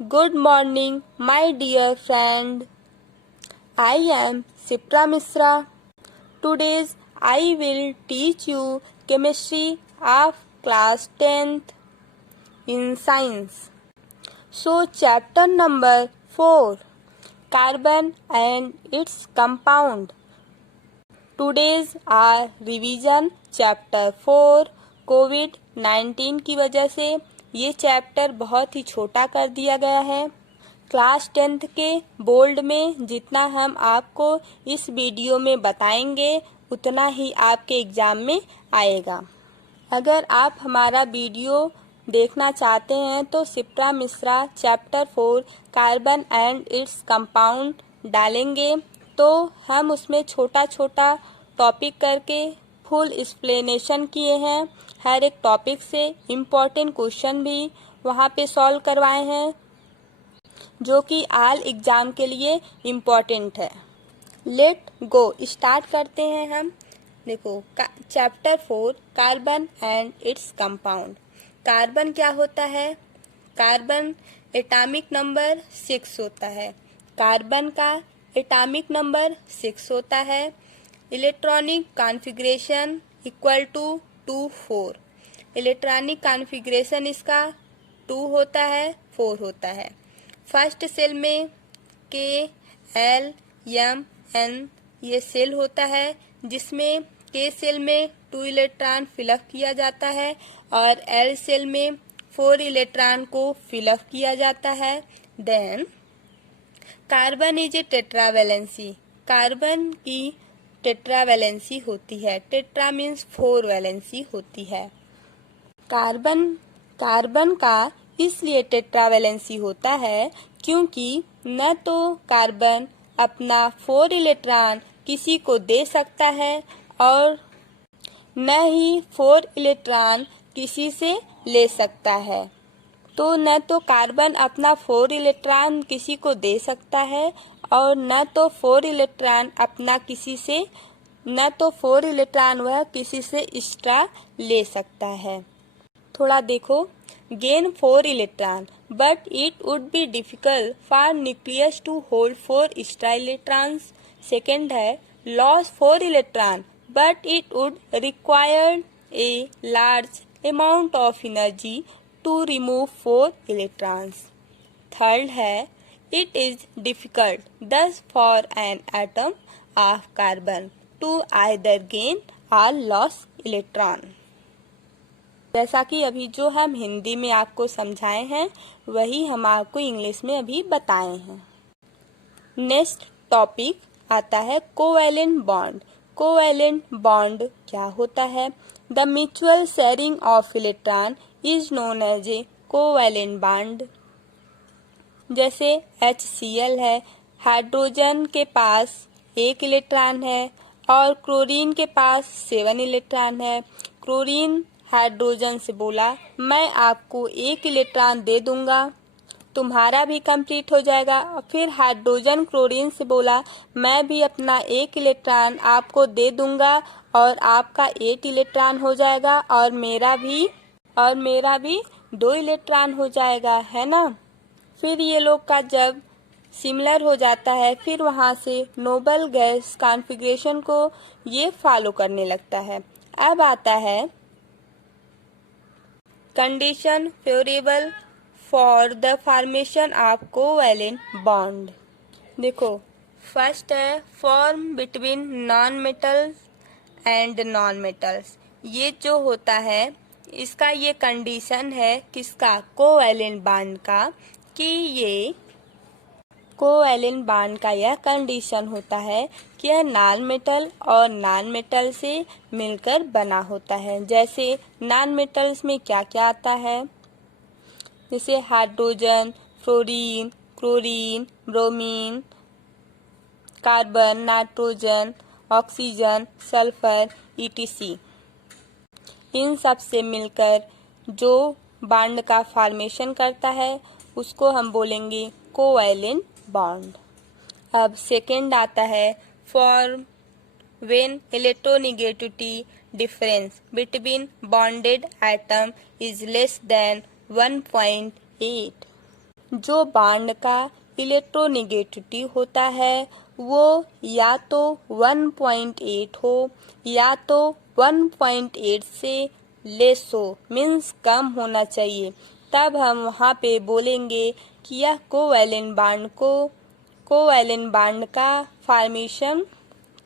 Good morning, my dear friend. I am Sipra Misra. Today I will teach you chemistry of class 10th in science. So chapter number 4, carbon and its compound. Today's our revision chapter 4. कोविड-19 की वजह से ये chapter बहुत ही छोटा कर दिया गया है। क्लास 10th के बोर्ड में जितना हम आपको इस वीडियो में बताएंगे उतना ही आपके एग्ज़ाम में आएगा। अगर आप हमारा वीडियो देखना चाहते हैं तो Shipra Mishra chapter 4 carbon and its compound डालेंगे तो हम उसमें छोटा छोटा टॉपिक करके फुल एक्सप्लेनेशन किए हैं। हर एक टॉपिक से इम्पोर्टेंट क्वेश्चन भी वहाँ पे सॉल्व करवाए हैं जो कि आल एग्ज़ाम के लिए इम्पोर्टेंट है। लेट गो स्टार्ट करते हैं हम। देखो chapter 4 carbon and its compound. Carbon क्या होता है? कार्बन एटॉमिक नंबर 6 होता है। कार्बन का एटॉमिक नंबर 6 होता है। Electronic configuration equal to 2-4। Electronic configuration इसका 2 होता है, 4 होता है। फर्स्ट सेल में के एल एम एन ये सेल होता है जिसमें के सेल में 2 इलेक्ट्रॉन फिलअप किया जाता है और एल सेल में 4 इलेक्ट्रॉन को फिलअप किया जाता है। Then carbon is a tetravalency. Carbon की टेट्रावैलेंसी होती है। टेट्रा मीन्स 4 वैलेंसी होती है। कार्बन का इसलिए टेट्रावैलेंसी होता है क्योंकि न तो कार्बन अपना 4 इलेक्ट्रॉन किसी को दे सकता है और न ही 4 इलेक्ट्रॉन किसी से ले सकता है। तो न तो कार्बन अपना 4 इलेक्ट्रॉन किसी को दे सकता है और न तो 4 इलेक्ट्रॉन वह किसी से एक्स्ट्रा ले सकता है। थोड़ा देखो, gain 4 electron but it would be difficult for nucleus to hold 4 extra electrons. Second है loss 4 electron but it would required a large amount of energy to remove 4 electrons. Third है it is difficult thus for an atom of carbon to either gain or lose electron। जैसा कि अभी जो हम हिंदी में आपको समझाए हैं वही हम आपको इंग्लिश में अभी बताए हैं। नेक्स्ट टॉपिक आता है कोवैलेंट बॉन्ड। कोवैलेंट बॉन्ड क्या होता है? The mutual sharing of electron is known as a covalent bond. जैसे HCl है, हाइड्रोजन के पास 1 इलेक्ट्रॉन है और क्लोरीन के पास 7 इलेक्ट्रॉन है। क्लोरीन हाइड्रोजन से बोला मैं आपको 1 इलेक्ट्रॉन दे दूंगा, तुम्हारा भी कंप्लीट हो जाएगा। और फिर हाइड्रोजन क्लोरीन से बोला मैं भी अपना 1 इलेक्ट्रॉन आपको दे दूंगा और आपका 8 इलेक्ट्रॉन हो जाएगा और मेरा भी 2 इलेक्ट्रॉन हो जाएगा, है ना। फिर ये लोग का जब सिमिलर हो जाता है फिर वहाँ से नोबल गैस कॉन्फ़िगरेशन को ये फॉलो करने लगता है। अब आता है condition favourable for the formation of covalent bond. देखो फर्स्ट है form between non metals and non metals. ये जो होता है इसका ये कंडीशन है किसका? कोवैलेंट बॉन्ड का, कि ये कोवैलेंट बॉन्ड का यह कंडीशन होता है कि यह नॉन मेटल और नॉन मेटल से मिलकर बना होता है। जैसे नॉन मेटल्स में क्या क्या आता है? जैसे hydrogen, fluorine, chlorine, bromine, carbon, nitrogen, oxygen, sulphur ETC। इन सब से मिलकर जो बॉन्ड का फॉर्मेशन करता है उसको हम बोलेंगे कोवैलेंट बॉन्ड। अब सेकेंड आता है form when electronegativity difference between bonded atom is less than 1.8। जो बॉन्ड का इलेक्ट्रोनेगेटिविटी होता है वो या तो 1.8 हो या तो 1.8 से लेस हो, मीन्स कम होना चाहिए। तब हम वहाँ पे बोलेंगे कि यह कोवैलेंट बॉन्ड का फॉर्मेशन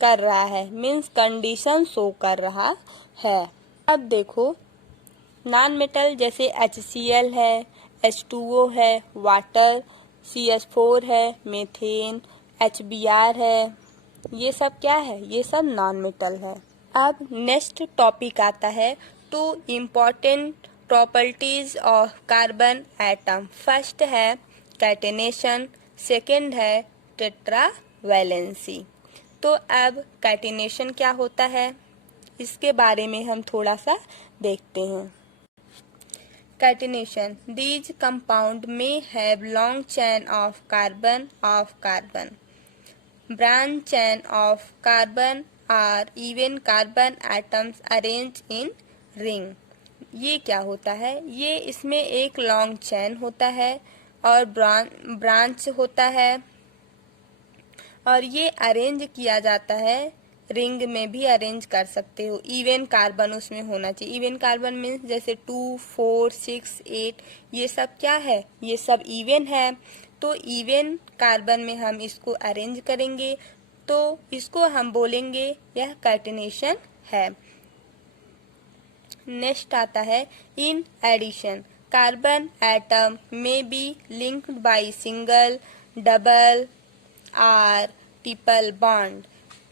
कर रहा है, मीन्स कंडीशन शो कर रहा है। अब देखो नॉन मेटल जैसे HCl है, H2O है, वाटर, CH4 है, मीथेन, HBr है, ये सब क्या है? ये सब नॉन मेटल है। अब नेक्स्ट टॉपिक आता है two important properties of carbon atom. First है कैटेनेशन, सेकंड है टेट्रावैलेंसी। तो अब कैटेनेशन क्या होता है इसके बारे में हम थोड़ा सा देखते हैं। Catenation. These compound may have long chain of carbon, branch chain of carbon or even carbon atoms arranged in ring. ये क्या होता है? ये इसमें एक लॉन्ग चैन होता है और ब्रांच होता है और ये अरेंज किया जाता है, रिंग में भी अरेंज कर सकते हो। इवन कार्बन उसमें होना चाहिए। इवन कार्बन मीन्स जैसे 2, 4, 6, 8 ये सब क्या है? ये सब इवन है। तो इवन कार्बन में हम इसको अरेंज करेंगे तो इसको हम बोलेंगे यह कैटेनेशन है। नेक्स्ट आता है इन एडिशन कार्बन एटम में be linked by single, double और ट्रिपल बॉन्ड।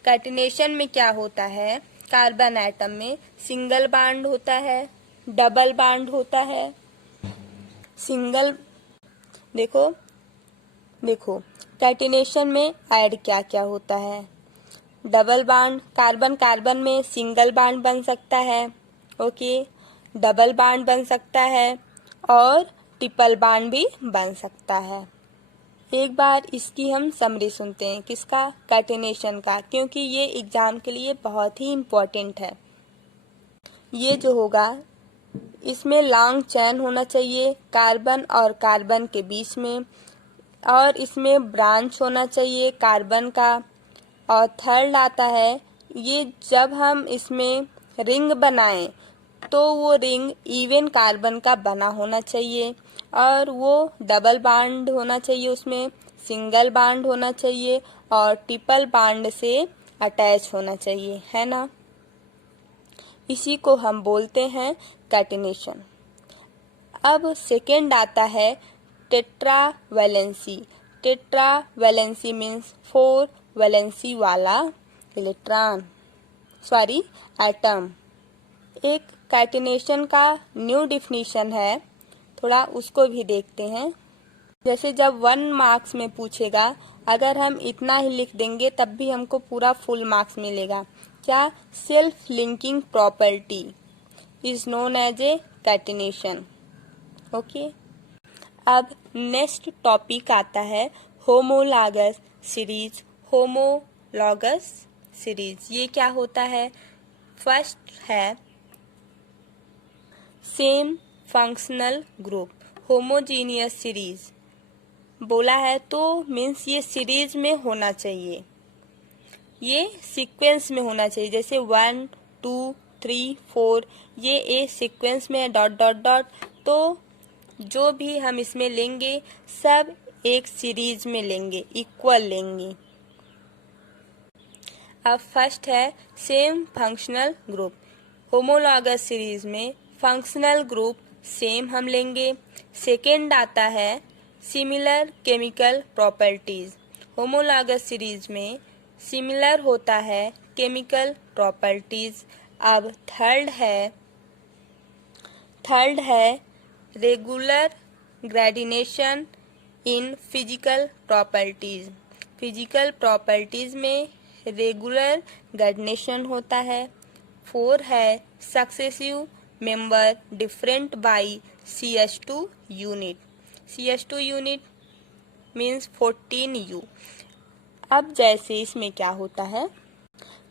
कैटेनेशन में क्या होता है? कार्बन एटम में सिंगल बॉन्ड होता है, डबल बॉन्ड होता है। सिंगल देखो कैटेनेशन में ऐड क्या क्या होता है? डबल बॉन्ड, कार्बन में सिंगल बॉन्ड बन सकता है, ओके, डबल बॉन्ड बन सकता है और ट्रिपल बॉन्ड भी बन सकता है। एक बार इसकी हम समरी सुनते हैं, किसका? कैटेनेशन का, क्योंकि ये एग्जाम के लिए बहुत ही इम्पोर्टेंट है। ये जो होगा इसमें लॉन्ग चैन होना चाहिए कार्बन और कार्बन के बीच में, और इसमें ब्रांच होना चाहिए कार्बन का। और थर्ड आता है ये जब हम इसमें रिंग बनाएं तो वो रिंग इवन कार्बन का बना होना चाहिए और वो डबल बॉन्ड होना चाहिए, उसमें सिंगल बॉन्ड होना चाहिए और ट्रिपल बॉन्ड से अटैच होना चाहिए, है ना। इसी को हम बोलते हैं कैटेनेशन। अब सेकेंड आता है टेट्रावैलेंसी। टेट्रावैलेंसी मीन्स 4 वैलेंसी वाला एटम। एक कैटेनेशन का न्यू डिफिनीशन है, थोड़ा उसको भी देखते हैं। जैसे जब 1 मार्क्स में पूछेगा, अगर हम इतना ही लिख देंगे तब भी हमको पूरा फुल मार्क्स मिलेगा। क्या? Self linking property is known as a catenation, okay. अब नेक्स्ट टॉपिक आता है होमोलॉगस सीरीज। होमोलॉगस सीरीज ये क्या होता है? फर्स्ट है same functional group. Homogeneous series बोला है तो मीन्स ये सीरीज में होना चाहिए, ये सीक्वेंस में होना चाहिए। जैसे 1, 2, 3, 4 ये ए सीक्वेंस में है, डॉट डॉट डॉट। तो जो भी हम इसमें लेंगे सब एक सीरीज में लेंगे, इक्वल लेंगे। अब फर्स्ट है same functional group. Homologous series में फंक्शनल ग्रुप सेम हम लेंगे। सेकेंड आता है similar chemical properties. Homologous series में सिमिलर होता है केमिकल प्रॉपर्टीज। अब थर्ड है regular gradation in physical properties. Physical properties में रेगुलर ग्रेडिनेशन होता है। 4 है successive member different by CH2 unit. CH2 unit means 14U। अब जैसे इसमें क्या होता है,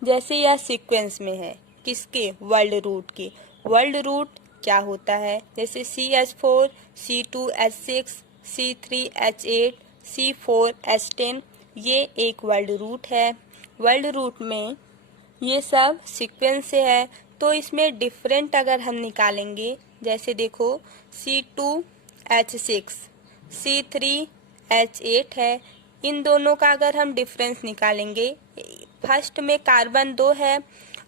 जैसे यह सीक्वेंस में है किसके? वर्ल्ड रूट के। वर्ल्ड रूट क्या होता है? जैसे CH4, C2H6, C3H8, C4H10 ये एक वर्ड रूट है। वर्ड रूट में ये सब सीक्वेंस से है, तो इसमें डिफरेंट अगर हम निकालेंगे, जैसे देखो C2H6, C3H8 है, इन दोनों का अगर हम डिफरेंस निकालेंगे, फर्स्ट में कार्बन 2 है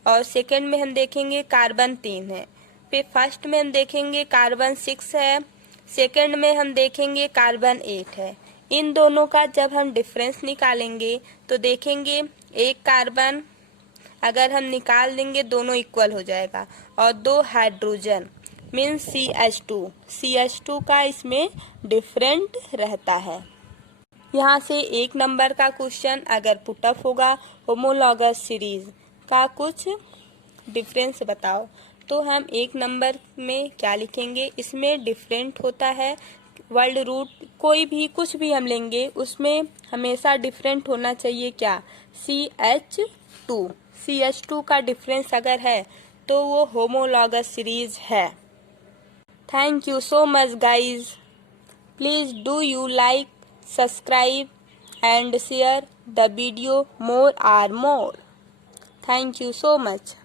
और सेकंड में हम देखेंगे कार्बन 3 है। फिर फर्स्ट में हम देखेंगे कार्बन 6 है, सेकंड में हम देखेंगे कार्बन 8 है। इन दोनों का जब हम डिफरेंस निकालेंगे तो देखेंगे एक कार्बन अगर हम निकाल देंगे दोनों इक्वल हो जाएगा, और 2 हाइड्रोजन मीन्स CH2 का इसमें डिफरेंट रहता है। यहाँ से 1 नंबर का क्वेश्चन अगर पुटअप होगा, होमोलॉगस सीरीज का कुछ डिफरेंस बताओ, तो हम 1 नंबर में क्या लिखेंगे, इसमें डिफरेंट होता है वर्ड रूट, कोई भी कुछ भी हम लेंगे उसमें हमेशा डिफरेंट होना चाहिए क्या, CH2 का डिफरेंस अगर है तो वो होमोलॉगस सीरीज है। Thank you so much guys, please do you like, subscribe and share the video more or more. Thank you so much.